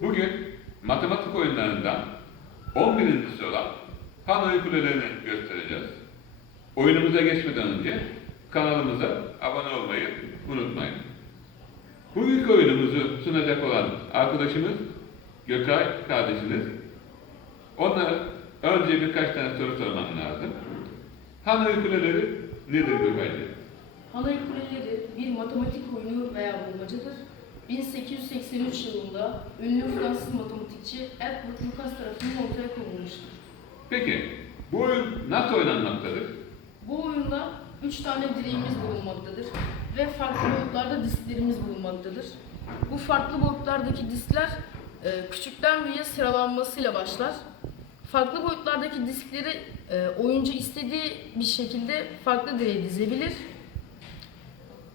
Bugün matematik oyunlarından 11.si olan Hanoy Kulelerini göstereceğiz. Oyunumuza geçmeden önce kanalımıza abone olmayı unutmayın. Bugünkü oyunumuzu sunacak olan arkadaşımız Gökay kardeşiniz. Ona önce birkaç tane soru sormam lazım. Hanoy Kuleleri nedir Gökaycığım? Halay Kuleleri bir matematik oyunu veya bulmacadır. 1883 yılında ünlü Fransız matematikçi Edward Lucas tarafından ortaya konulmuştur. Peki bu oyun nasıl oynanmaktadır? Bu oyunda 3 tane direğimiz bulunmaktadır ve farklı boyutlarda disklerimiz bulunmaktadır. Bu farklı boyutlardaki diskler e, küçükten büyüğe sıralanmasıyla başlar. Farklı boyutlardaki diskleri e, oyuncu istediği bir şekilde farklı direğe dizebilir.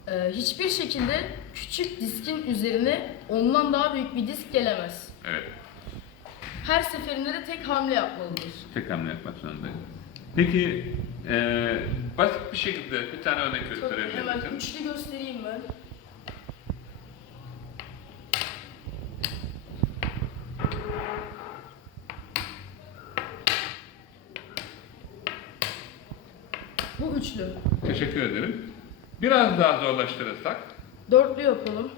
E, hiçbir şekilde küçük diskin üzerine ondan daha büyük bir disk gelemez. Evet. Her seferinde de tek hamle yapmalıdır. Tek hamle yapmak zorundayım. Peki eee basit bir şekilde bir tane örnek Tabii gösterebilir hemen misin? üçlü göstereyim ben. Bu üçlü. Teşekkür ederim. Biraz daha zorlaştırırsak. Dörtlü yapalım.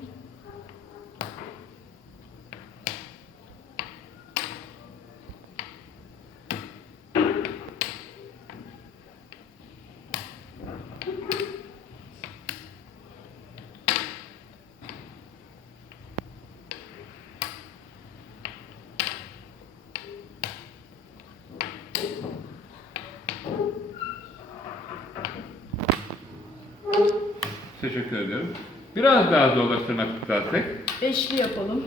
Teşekkür ederim. Biraz daha zorlaştırmak istersek. Beşli yapalım.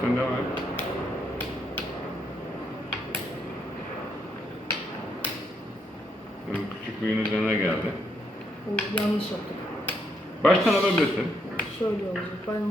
Sen devam et. Benim Küçük büyüğün üzerine geldi. Oo, yanlış yaptık. Baştan alabilirsin. Şöyle olacak. Ben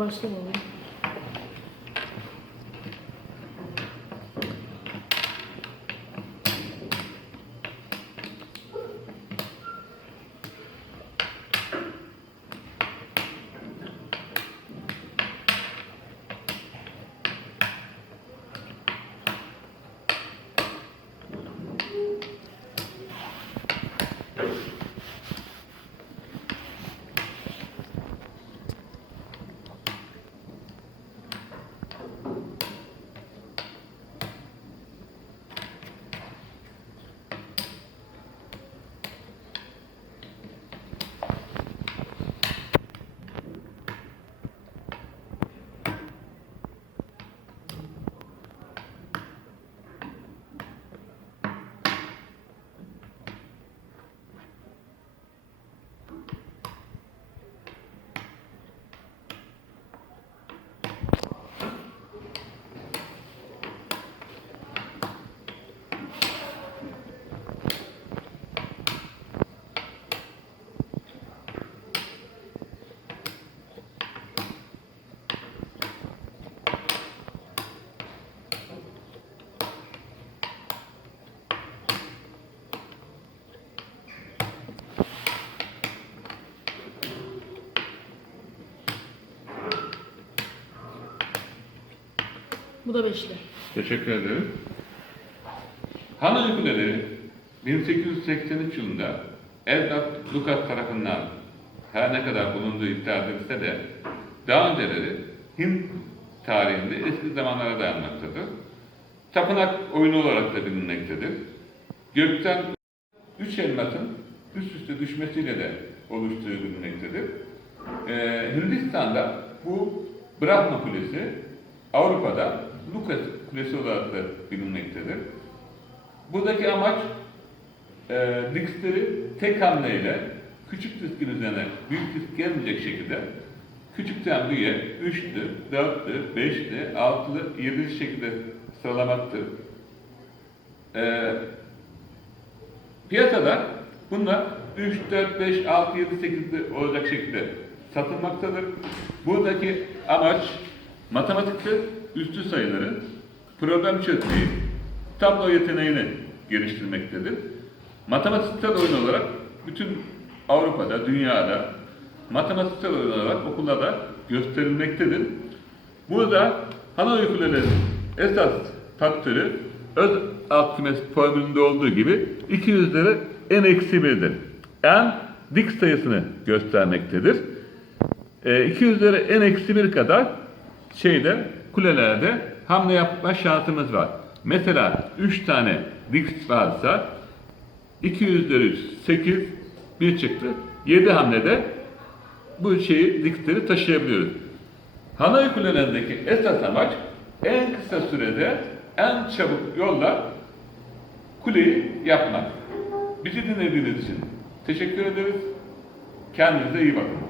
Bu da beşli. Teşekkür ederim. Hanoy Kuleleri 1883 yılında Edward Lucas tarafından her ne kadar bulunduğu iddia edilse de daha önceleri Hint tarihinde eski zamanlara dayanmaktadır. Tapınak oyunu olarak da bilinmektedir. Gökten üç elmasın üst üste düşmesiyle de oluştuğu bilinmektedir. Ee, Hindistan'da bu Brahma Kulesi, Avrupa'da Lucas Kulesi olarak da bilinmektedir. Buradaki amaç e, diskleri tek hamleyle küçük diskin üzerine büyük disk gelmeyecek şekilde küçükten büyüğe 3'lü, 4'lü, 5'li, 6'lı, 7'li şekilde sıralamaktır. E, piyasada bunlar 3, 4, 5, 6, 7, 8'li olacak şekilde satılmaktadır. Buradaki amaç matematikte üstü sayıları, problem çözmeyi, tablo yeteneğini geliştirmektedir. Matematiksel oyun olarak bütün Avrupa'da, dünyada matematiksel oyun olarak okullarda gösterilmektedir. Burada Hanoi Kulelerin esas takdiri öz alt kümes formülünde olduğu gibi 200'lere n eksi 1'dir. n dik sayısını göstermektedir. E, 200'lere n eksi 1 kadar şeyde kulelerde hamle yapma şansımız var. Mesela 3 tane dik varsa 200 üzeri 3, 8, 1 çıktı. 7 hamlede bu şeyi dikleri taşıyabiliyoruz. Hanoi kulelerindeki esas amaç en kısa sürede en çabuk yolla kuleyi yapmak. Bizi dinlediğiniz için teşekkür ederiz. Kendinize iyi bakın.